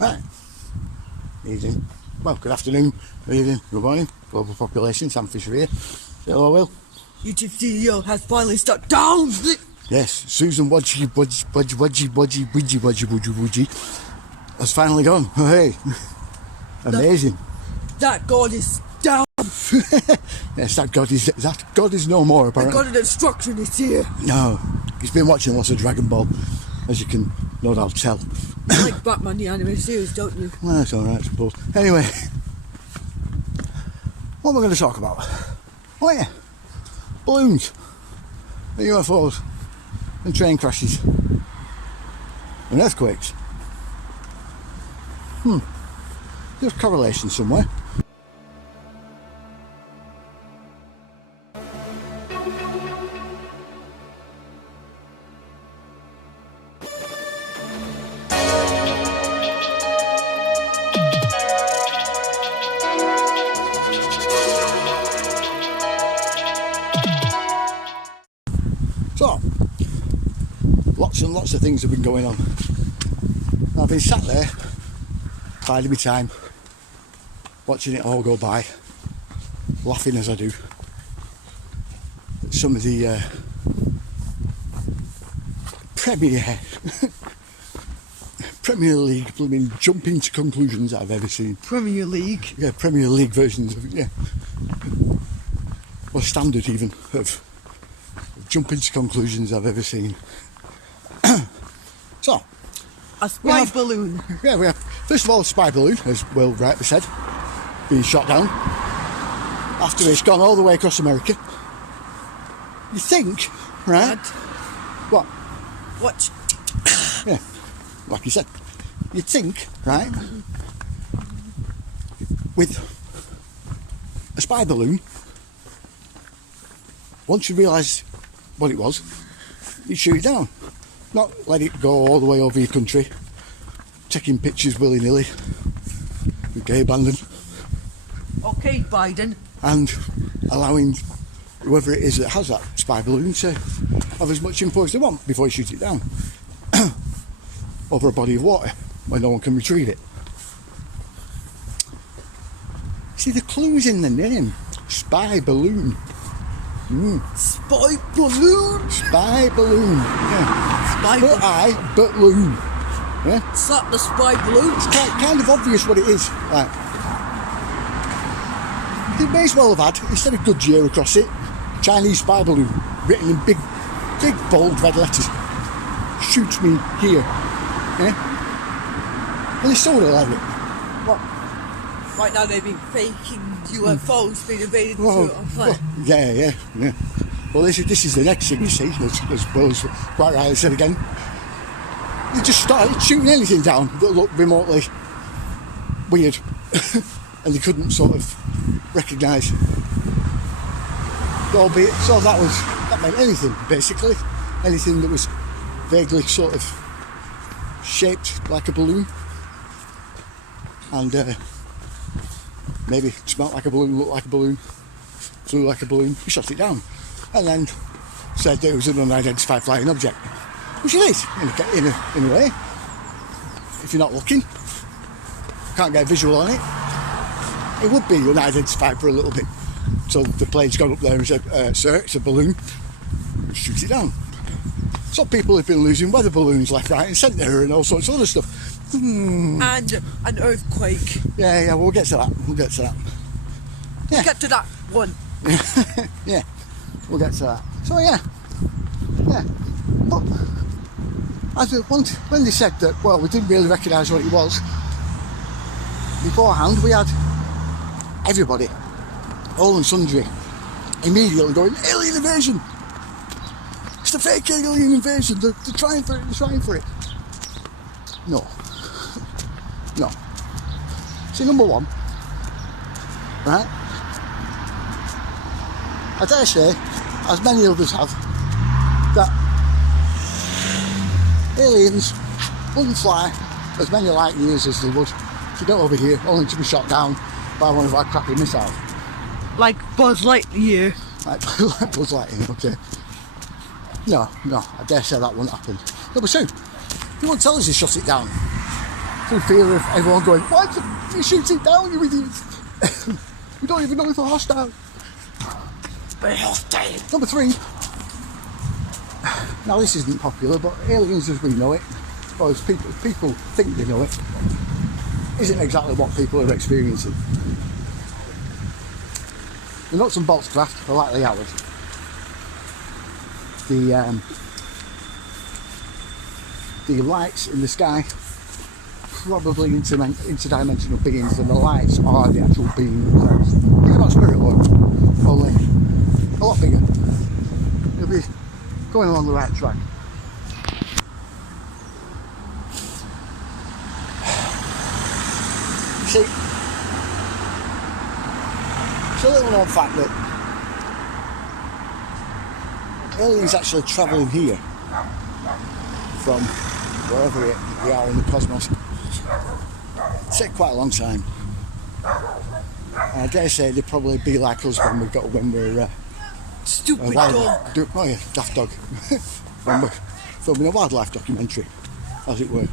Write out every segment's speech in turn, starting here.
Right. Evening. Well, good afternoon, good evening, good morning, global population. Sam Fisher here. Say hello, Will. YouTube CEO has finally stuck down. Yes, Susan Wodgy has finally gone. Oh, hey. Amazing. That God is down. Yes, that God is no more, The apparently. God of destruction is here. No, he's been watching lots of Dragon Ball, as you can no doubt tell. You like Batman the animated series, don't you? Well, that's alright, I suppose. Anyway, what am I going to talk about? Oh yeah, balloons, and UFOs, and train crashes, and earthquakes. There's correlation somewhere. So, lots and lots of things have been going on. I've been sat there, biding my time, watching it all go by, laughing as I do at some of the Premier League blooming jumping to conclusions that I've ever seen. Premier League. Yeah, Premier League versions of it, yeah. Or standard even of jumping to conclusions I've ever seen. So, A spy balloon. yeah, we have, first of all, a spy balloon, as Will rightly said, being shot down after it's gone all the way across America. You think, right? What? What? What? Yeah, like you said, you'd think, right, with a spy balloon, once you realise what it was, you shoot it down, not let it go all the way over your country, taking pictures willy-nilly with gay abandon, Okay, Biden. and allowing whoever it is that has that spy balloon to have as much info as they want before you shoot it down over a body of water where no one can retrieve it. See, the clue's in the name. Spy balloon. Spy balloon. Spy balloon. Yeah. Spy But balloon. but loon. Yeah. Slap the spy balloon. It's kind of obvious what it is. Like, they may as well have had, instead of Goodyear across it, Chinese spy balloon written in big bold red letters. Shoots me here. Yeah. And they still would have had it. What? Right now they've been faking UFOs being invaded into Well, a planet. yeah. Well, this is the next thing you see, as Will's quite rightly said again. They just started shooting anything down that looked remotely weird, and they couldn't sort of recognise. Albeit, so that meant anything basically, anything that was vaguely sort of shaped like a balloon, and maybe smelt like a balloon, looked like a balloon, flew like a balloon. We shot it down, and then said that it was an unidentified flying object, which it is in a way. If you're not looking, can't get a visual on it, it would be unidentified for a little bit. So the plane's gone up there and said, "Sir, it's a balloon. Shoot it down." So people have been losing weather balloons left, right, and centre, and all sorts of other stuff. And an earthquake. Yeah, we'll get to that. Yeah. We'll get to that one. Yeah, we'll get to that. So yeah. But when they said that, well, we didn't really recognise what it was beforehand, we had everybody, all and sundry, immediately going, alien invasion. It's the fake alien invasion. They're trying for it. No. See, number one, right? I dare say, as many others have, that aliens wouldn't fly as many light years as they would to get over here, only to be shot down by one of our crappy missiles. Like Buzz Lightyear. Like Buzz Lightyear, okay. No, I dare say that wouldn't happen. Number two, he won't tell us he shot it down. through fear of everyone going, why did you shoot it down, you idiots? We don't even know if they're hostile. Number 3. Now this isn't popular, but aliens as we know it, or as people think they know it, isn't exactly what people are experiencing. The nuts and bolts craft are likely ours. The lights in the sky, probably interdimensional beings, and the lights are the actual beings themselves. Think about Spirit Lord, only a lot bigger. It'll be going along the right track. You see, it's a little known fact that aliens actually travelling here from wherever we are in the cosmos. It takes quite a long time. I dare say they'd probably be like us when we're Stupid dog. Oh yeah, daft dog. When we're filming a wildlife documentary, as it were.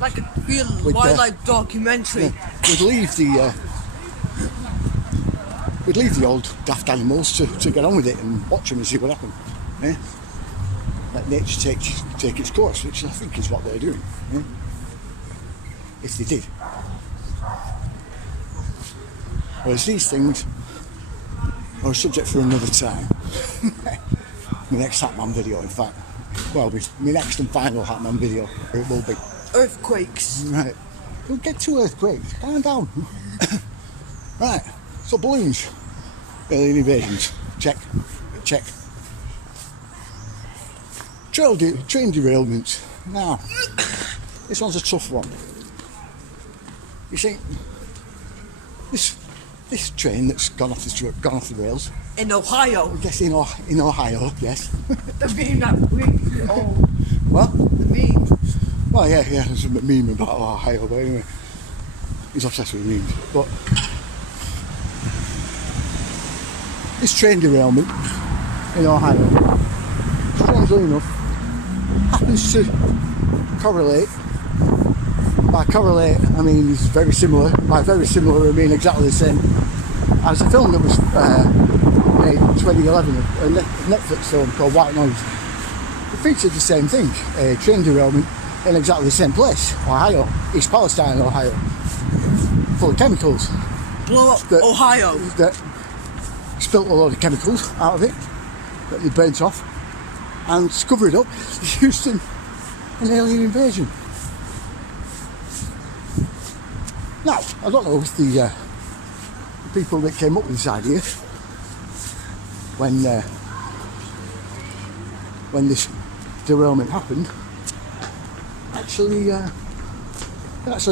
Like a real wildlife documentary. Yeah, we'd leave the old daft animals to get on with it and watch them and see what happens. Yeah? Let nature take its course, which I think is what they're doing. Yeah? If they did. Whereas these things are a subject for another time. My next Hatman video, in fact. Well, my next and final Hatman video, it will be. Earthquakes. Right. Don't get too earthquakes. Calm down. Right. So balloons. Alien invasions. Check. Check. Train derailments. Now, this one's a tough one. You see, this train that's gone off the rails. In Ohio. Yes, in Ohio, yes. The meme that we What? The meme. Well, yeah, there's a meme about Ohio, but anyway. He's obsessed with memes. But this train derailment in Ohio, strangely enough, happens to correlate. By correlate, I mean it's very similar. By very similar, I mean exactly the same as a film that was made in 2011, a Netflix film called White Noise. It featured the same thing, a train derailment in exactly the same place, Ohio, East Palestine, Ohio, full of chemicals. Blow up Ohio. That spilt a load of chemicals out of it, that they burnt off, and to cover it up, they used an alien invasion. Now, I don't know if the people that came up with this idea, when this derailment happened, actually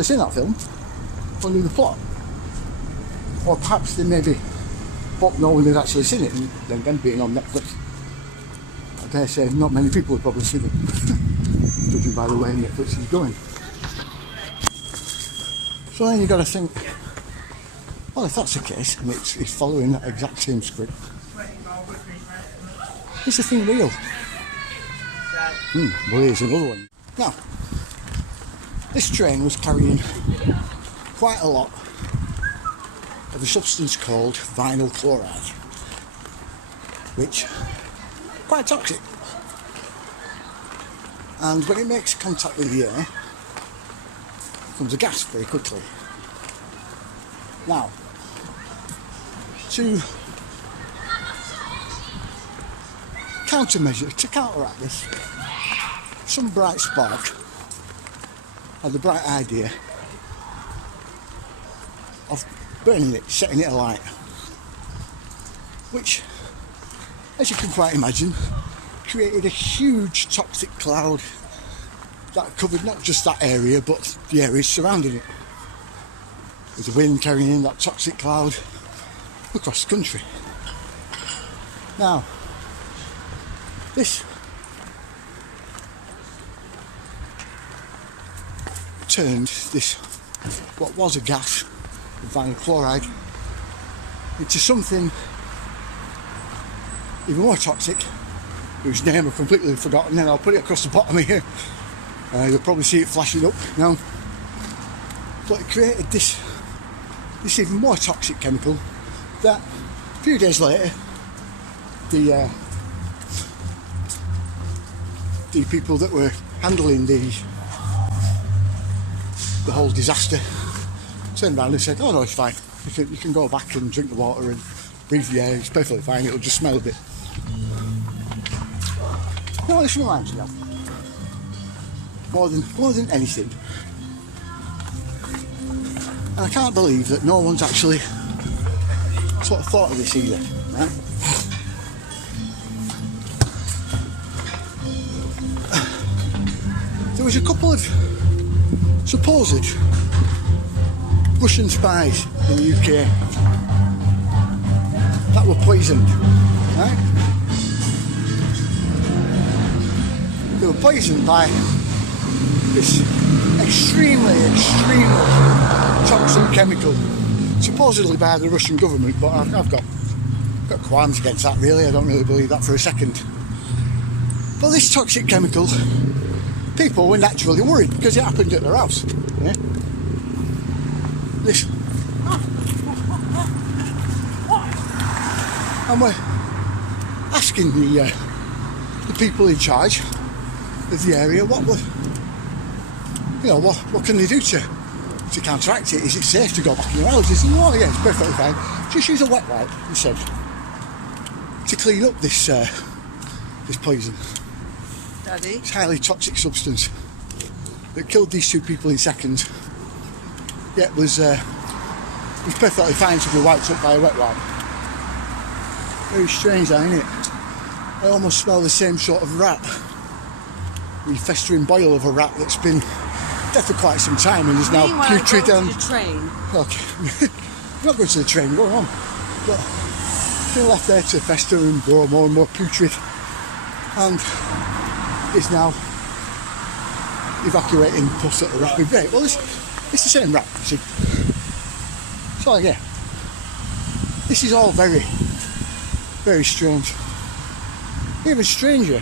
seen that film, or knew the plot, or perhaps they maybe thought no one had actually seen it, and then again being on Netflix, I dare say not many people have probably seen it, judging by the way Netflix is going. So then you've got to think, well, if that's the case, and it's following that exact same script, is the thing real? Well, here's another one. Now, this train was carrying quite a lot of a substance called vinyl chloride, which is quite toxic. And when it makes contact with the air, comes a gas very quickly. Now, to counteract this, some bright spark had the bright idea of burning it, setting it alight, which, as you can quite imagine, created a huge toxic cloud that covered not just that area, but the areas surrounding it, with the wind carrying in that toxic cloud across the country. Now, this turned this, what was a gas, vinyl chloride, into something even more toxic, whose name I've completely forgotten, and I'll put it across the bottom here. You'll probably see it flashing up now. But it created this even more toxic chemical that a few days later the people that were handling the whole disaster turned around and said, oh no, it's fine, you can go back and drink the water and breathe the air, it's perfectly fine, it'll just smell a bit. You know what this reminds me of? More than anything. And I can't believe that no one's actually sort of thought of this either, right? There was a couple of supposed Russian spies in the UK that were poisoned, right? They were poisoned by this extremely toxic chemical, supposedly by the Russian government, but I've got qualms against that really. I don't really believe that for a second. But this toxic chemical, people were naturally worried because it happened at their house. Yeah? This, and we're asking the people in charge of the area what can they do to counteract it? Is it safe to go back in your houses? And oh yeah, it's perfectly fine. Just use a wet wipe, he said, to clean up this poison. Daddy? It's a highly toxic substance that killed these two people in seconds. Yet it was perfectly fine to be wiped up by a wet wipe. Very strange, that, isn't it? I almost smell the same sort of rat. The festering boil of a rat that's been dead for quite some time and is now putrid and... the train. Okay. I'm not going to the train, go on. But it's been left there to fester and grow more and more putrid. And is now evacuating pus at a rapid rate. Well, it's the same rat, you see. So yeah, this is all very, very strange. Even stranger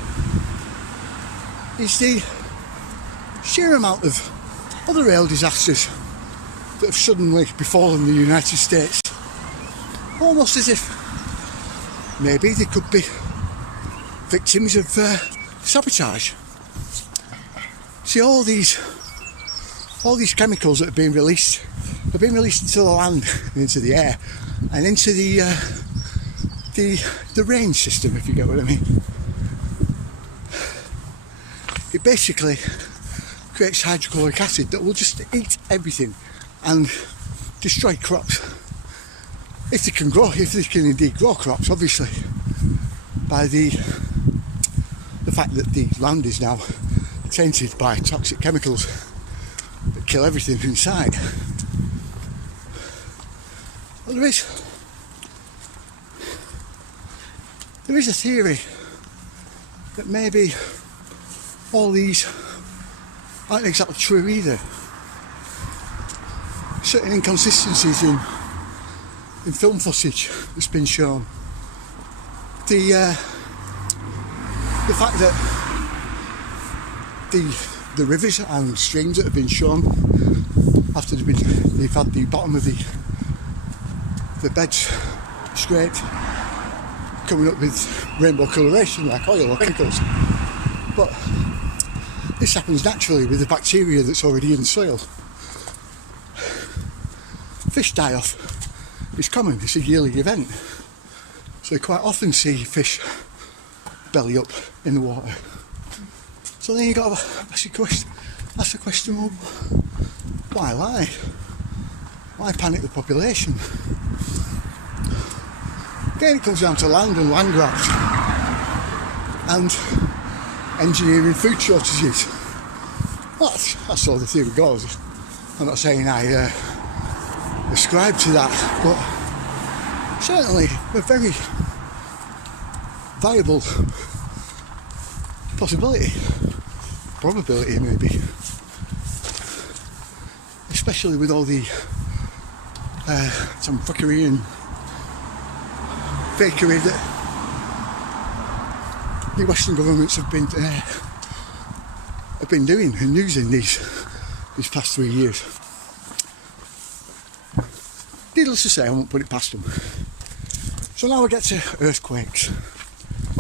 is the sheer amount of other rail disasters that have suddenly befallen the United States. Almost as if maybe they could be victims of sabotage. See, all these chemicals that have been released into the land and into the air and into the range system, if you get what I mean. It basically creates hydrochloric acid that will just eat everything and destroy crops. If they can indeed grow crops, obviously, by the fact that the land is now tainted by toxic chemicals that kill everything inside. Well, there is a theory that maybe all these aren't exactly true either. Certain inconsistencies in film footage that's been shown. The fact that the rivers and streams that have been shown after they've had the bottom of the beds scraped, coming up with rainbow coloration like oil or chemicals. But this happens naturally with the bacteria that's already in the soil. Fish die-off is common, it's a yearly event. So you quite often see fish belly up in the water. So then you got to ask the question, well, why lie? Why panic the population? Again, it comes down to land and land grabs and engineering food shortages. Well, that's all the theory goes. I'm not saying I ascribe to that, but certainly a very viable possibility, probability maybe, especially with all the some fuckery and fakery that the Western governments have been doing and using these past 3 years. needless to say, I won't put it past them. So now we get to earthquakes.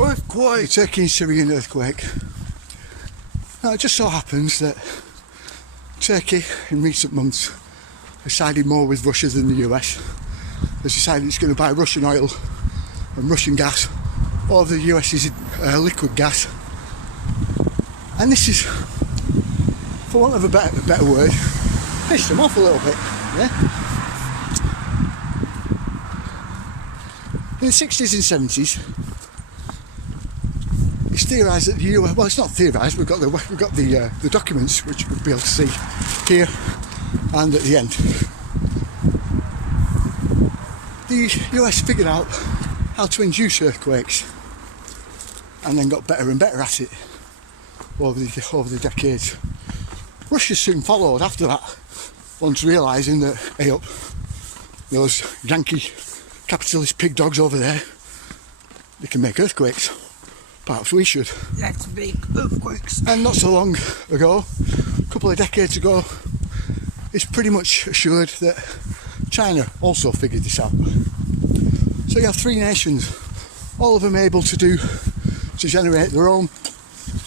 Earthquake! The Turkey and Syrian earthquake. Now it just so happens that Turkey in recent months has sided more with Russia than the US. Has decided it's going to buy Russian oil and Russian gas over the US's liquid gas. And this is, for want of a better word, pissed them off a little bit. Yeah? In the 60s and 70s, it's theorised that the US, well, it's not theorised, we've got the documents which we'll be able to see here and at the end. The US figured out how to induce earthquakes and then got better and better at it over the decades. Russia soon followed after that, once realising that, hey up, those Yankee capitalist pig dogs over there, they can make earthquakes. Perhaps we should. Let's make earthquakes. And not so long ago, a couple of decades ago, it's pretty much assured that China also figured this out. So you have three nations, all of them able to generate their own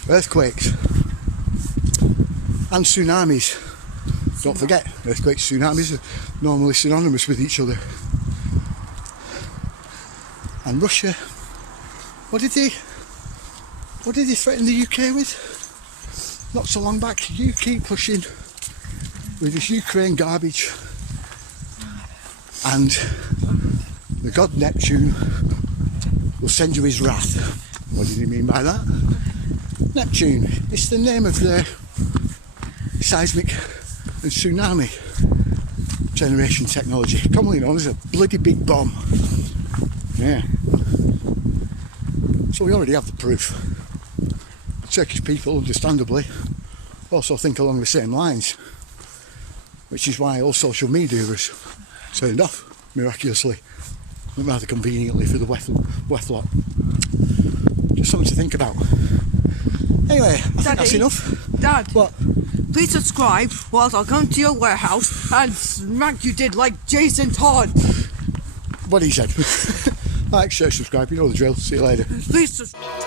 earthquakes and tsunamis. Don't forget, earthquakes, tsunamis are normally synonymous with each other. And Russia, what did they threaten the UK with? Not so long back. You keep pushing with this Ukraine garbage, and the god Neptune will send you his wrath. What did he mean by that? Neptune, it's the name of the seismic and tsunami generation technology, commonly known as a bloody big bomb. Yeah. So we already have the proof. The Turkish people, understandably, also think along the same lines, which is why all social media is turned off miraculously, and rather conveniently for the wet lot. Just something to think about. Anyway, I think that's enough. Dad, what? Please subscribe, or else I'll come to your warehouse and smack you dead like Jason Todd. What he said. Like, share, subscribe, you know the drill. See you later. Please subscribe.